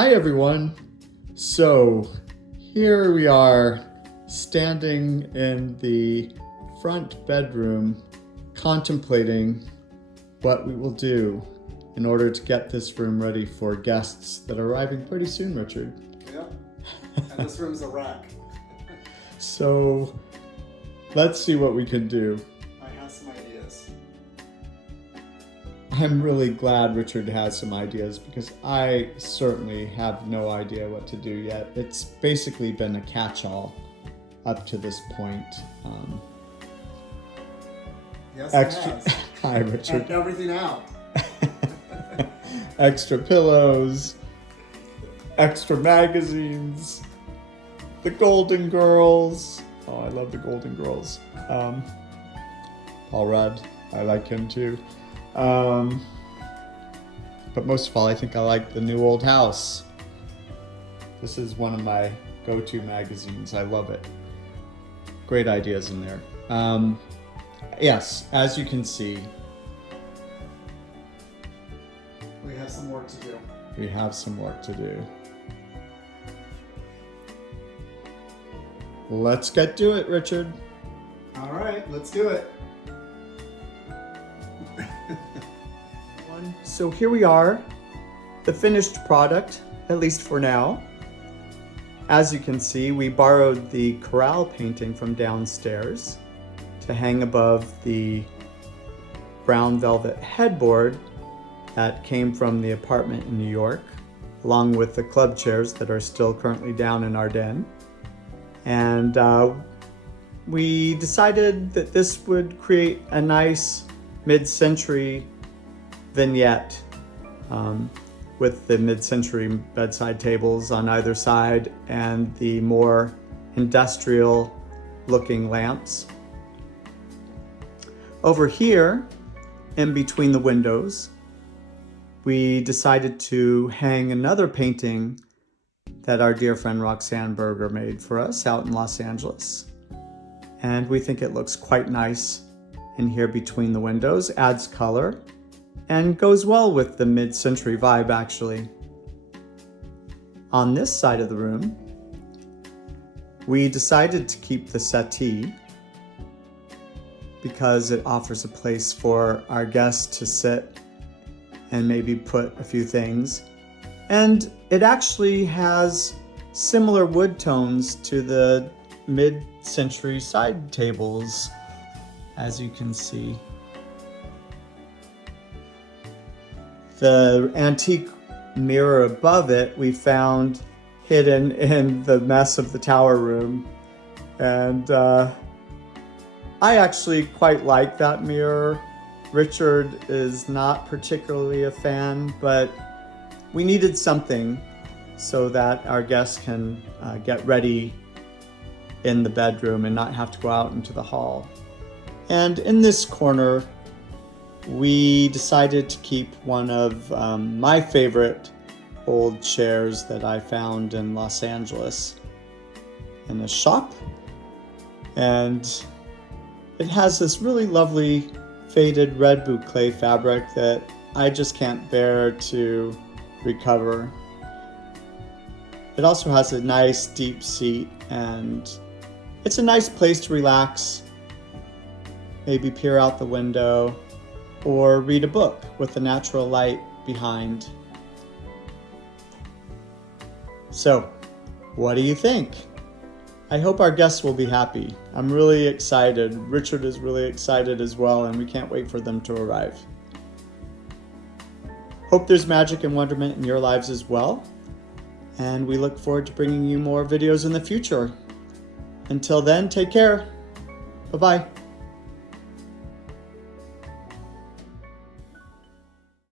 Hi everyone. So here we are standing in the front bedroom contemplating what we will do in order to get this room ready for guests that are arriving pretty soon, Richard. Yep, and this room's a wreck. So let's see what we can do. I have some ideas. I'm really glad Richard has some ideas because I certainly have no idea what to do yet. It's basically been a catch-all up to this point. Yes, it has. Hi, Richard. Check everything out. Extra pillows, extra magazines, the Golden Girls. Oh, I love the Golden Girls. Paul Rudd, I like him too. But most of all, I think I like the New Old House. This is one of my go-to magazines. I love it. Great ideas in there. Yes, as you can see, We have some work to do. we have some work to do. Let's get to it, Richard. All right, let's do it. So here we are, the finished product, at least for now. As you can see, we borrowed the corral painting from downstairs to hang above the brown velvet headboard that came from the apartment in New York, along with the club chairs that are still currently down in our den. And we decided that this would create a nice mid-century vignette with the mid-century bedside tables on either side and the more industrial looking lamps. Over here, in between the windows, we decided to hang another painting that our dear friend Roxaneberger made for us out in Los Angeles. And we think it looks quite nice in here between the windows, adds color, and goes well with the mid-century vibe actually. On this side of the room, we decided to keep the settee because it offers a place for our guests to sit and maybe put a few things. And it actually has similar wood tones to the mid-century side tables, as you can see. The antique mirror above it we found hidden in the mess of the tower room. And I actually quite like that mirror. Richard is not particularly a fan, but we needed something so that our guests can get ready in the bedroom and not have to go out into the hall. And in this corner, we decided to keep one of my favorite old chairs that I found in Los Angeles in a shop. And it has this really lovely faded red boucle fabric that I just can't bear to recover. It also has a nice deep seat and it's a nice place to relax, maybe peer out the window, or read a book with the natural light behind. So, what do you think? I hope our guests will be happy. I'm really excited. Richard is really excited as well, and we can't wait for them to arrive. Hope there's magic and wonderment in your lives as well, and we look forward to bringing you more videos in the future. Until then, take care. Bye-bye.